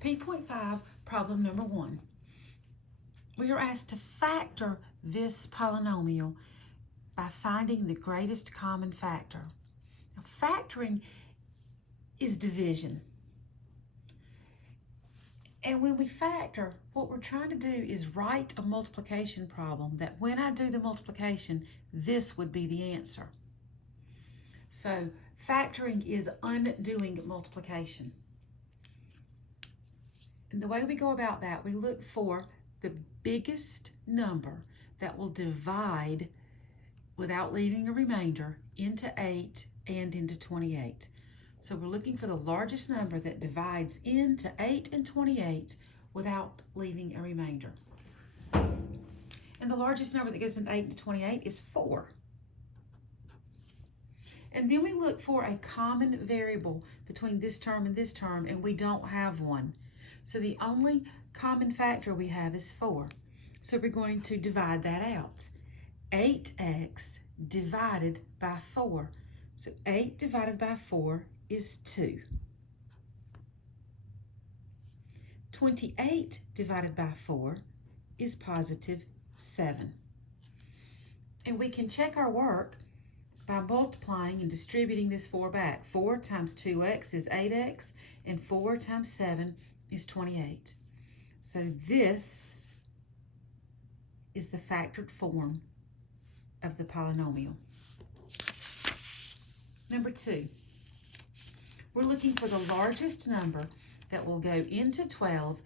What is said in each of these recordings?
P.5, problem number 1. We are asked to factor this polynomial by finding the greatest common factor. Now, factoring is division. And when we factor, what we're trying to do is write a multiplication problem that when I do the multiplication, this would be the answer. So factoring is undoing multiplication. And the way we go about that, we look for the biggest number that will divide without leaving a remainder into 8 and into 28. So we're looking for the largest number that divides into 8 and 28 without leaving a remainder. And the largest number that goes into 8 and 28 is 4. And then we look for a common variable between this term and this term, and we don't have one. So the only common factor we have is 4. So we're going to divide that out. 8x divided by 4. So 8 divided by 4 is 2. 28 divided by 4 is positive 7. And we can check our work by multiplying and distributing this 4 back. 4 times 2x is 8x, and 4 times 7 is 28. So this is the factored form of the polynomial. Number 2, we're looking for the largest number that will go into 12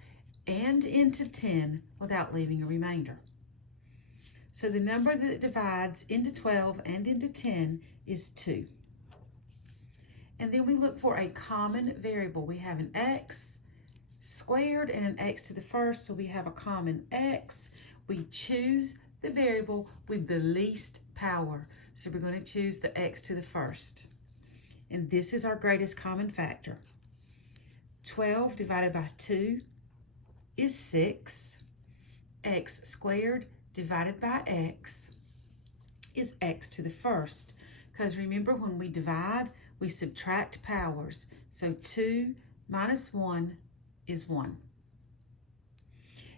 and into 10 without leaving a remainder. So the number that divides into 12 and into 10 is 2. And then we look for a common variable. We have an x squared and an x to the first, so we have a common x. We choose the variable with the least power. So we're going to choose the x to the first. And this is our greatest common factor. 12 divided by 2 is 6. X squared divided by x is x to the first. Because remember, when we divide, we subtract powers. So 2 minus 1 is 1.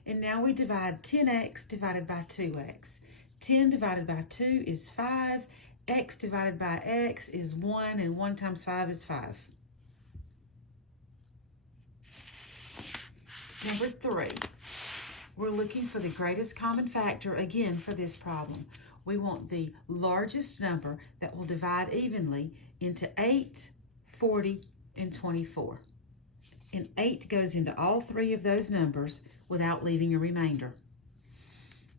And now we divide 10x divided by 2x. 10 divided by 2 is 5. X divided by x is 1, and 1 times 5 is 5. Number 3, we're looking for the greatest common factor again for this problem. We want the largest number that will divide evenly into 8, 40, and 24. And 8 goes into all 3 of those numbers without leaving a remainder.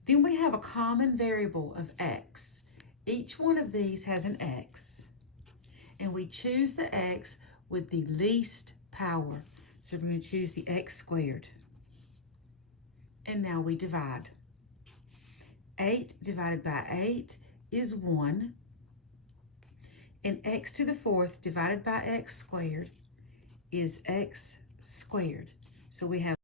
Then we have a common variable of x. Each one of these has an x. And we choose the x with the least power. So we're going to choose the x squared. And now we divide. 8 divided by 8 is 1. And x to the fourth divided by x squared is x squared. So we have